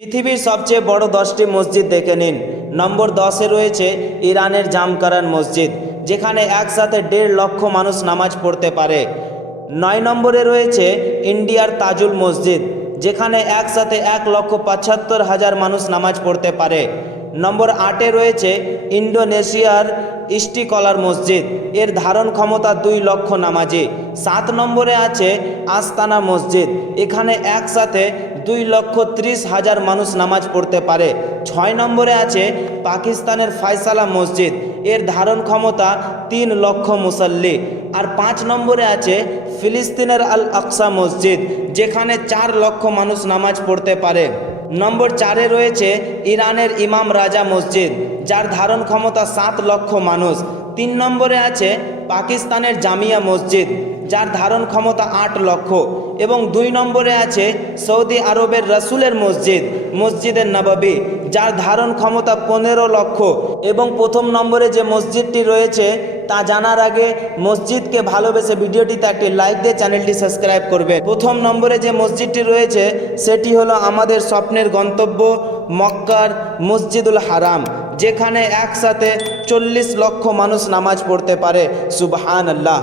পৃথিবীর সবচেয়ে বড় 10টি মসজিদ দেখে নিন। নম্বর 10-এ রয়েছে ইরানের জামকারান মসজিদ, যেখানে একসাথে 1.5 লক্ষ মানুষ নামাজ পড়তে পারে। 9 নম্বরে রয়েছে ইন্ডিয়ার তাজুল মসজিদ, যেখানে একসাথে 1,75,000 মানুষ নামাজ পড়তে পারে। নম্বর 8-এ রয়েছে ইন্দোনেশিয়ার ইস্টিকলার মসজিদ, এর ধারণ ক্ষমতা 2 লক্ষ নামাজি। 7 নম্বরে আছে আস্তানা মসজিদ, এখানে একসাথে 2,30,000 মানুষ নামাজ পড়তে পারে। 6 নম্বরে আছে পাকিস্তানের ফয়সালা মসজিদ, এর ধারণ ক্ষমতা 3 লক্ষ মুসল্লি। আর 5 নম্বরে আছে ফিলিস্তিনের আল আকসা মসজিদ, যেখানে 4 লক্ষ মানুষ নামাজ পড়তে পারে। নম্বর 4-এ রয়েছে ইরানের ইমাম রাজা মসজিদ, যার ধারণ ক্ষমতা 7 লক্ষ মানুষ। 3 নম্বরে আছে পাকিস্তানের জামিয়া মসজিদ, যার ধারণ ক্ষমতা 8 লক্ষ। এবং 2 নম্বরে আছে সৌদি আরবের রসুলের মসজিদ, মসজিদে নববী, যার ধারণ ক্ষমতা 15 লক্ষ। এবং প্রথম নম্বরে যে মসজিদটি রয়েছে তা জানার আগে মসজিদকে ভালোবেসে ভিডিওটিতে একটি লাইক দিয়ে চ্যানেলটি সাবস্ক্রাইব করবে। প্রথম নম্বরে যে মসজিদটি রয়েছে সেটি হলো আমাদের স্বপ্নের গন্তব্য মক্কার মসজিদুল হারাম, যেখানে একসাথে 40 লক্ষ মানুষ নামাজ পড়তে পারে। সুবহানাল্লাহ।